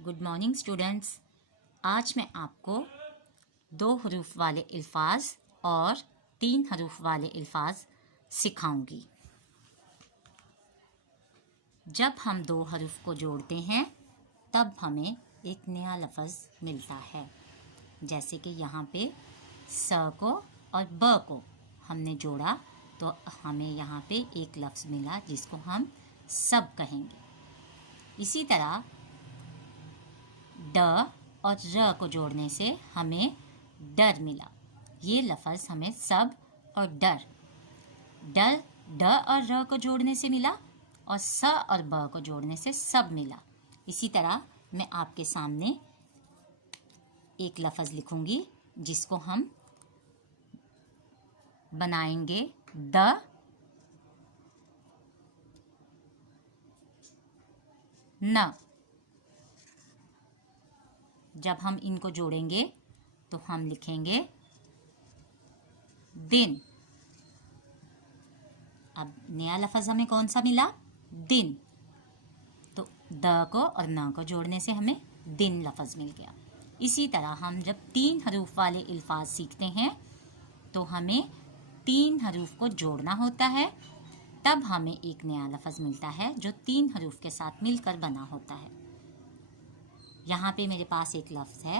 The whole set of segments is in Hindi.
Good morning students. आज मैं आपको 2 हरूफ वाले अल्फाज और 3 हरूफ वाले अल्फाज सिखाऊंगी। जब हम 2 हरूफ को जोड़ते हैं तब हमें एक नया लफ्ज़ मिलता है। जैसे कि यहाँ पे स को और ब को हमने जोड़ा तो हमें यहाँ पे एक लफ्ज़ मिला जिसको हम सब कहेंगे। इसी तरह ड और र को जोड़ने से हमें डर मिला। ये लफ्ज़ हमें सब और डर ड और र को जोड़ने से मिला और स और ब को जोड़ने से सब मिला। इसी तरह मैं आपके सामने एक लफ्ज़ लिखूंगी जिसको हम बनाएंगे द न। जब हम इनको जोड़ेंगे तो हम लिखेंगे दिन। अब नया लफ्ज़ हमें कौन सा मिला? दिन। तो द को और न को जोड़ने से हमें दिन लफ्ज़ मिल गया। इसी तरह हम जब 3 हरूफ वाले अल्फाज सीखते हैं तो हमें 3 हरूफ को जोड़ना होता है, तब हमें एक नया लफ्ज़ मिलता है जो 3 हरूफ के साथ मिलकर बना होता है। यहाँ पे मेरे पास एक लफ्ज़ है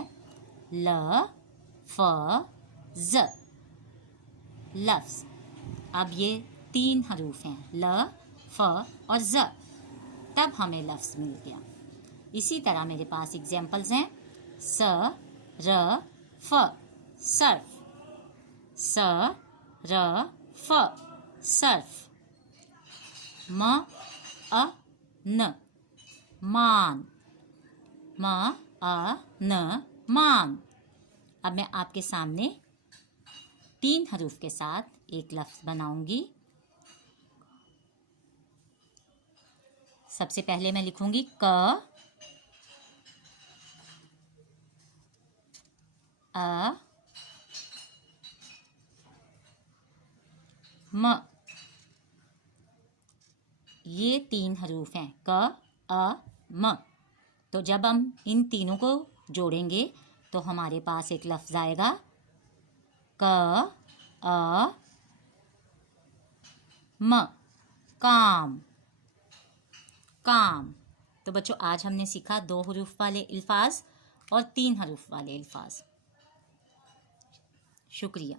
ल फ ज लफ्ज़। अब ये 3 हरूफ हैं ल फ और ज, तब हमें लफ्ज़ मिल गया। इसी तरह मेरे पास एग्जाम्पल्स हैं स र फ सर्फ, स र फ सर्फ, म अ न मान, म अ न मान। अब मैं आपके सामने 3 हरूफ के साथ एक लफ्ज़ बनाऊंगी। सबसे पहले मैं लिखूंगी क अ म। ये 3 हरूफ हैं क अ म। तो जब हम इन तीनों को जोड़ेंगे तो हमारे पास एक लफ्ज़ आएगा क अ म, काम, काम। तो बच्चों आज हमने सीखा 2 हरूफ वाले अल्फाज और 3 हरूफ वाले अल्फाज। शुक्रिया।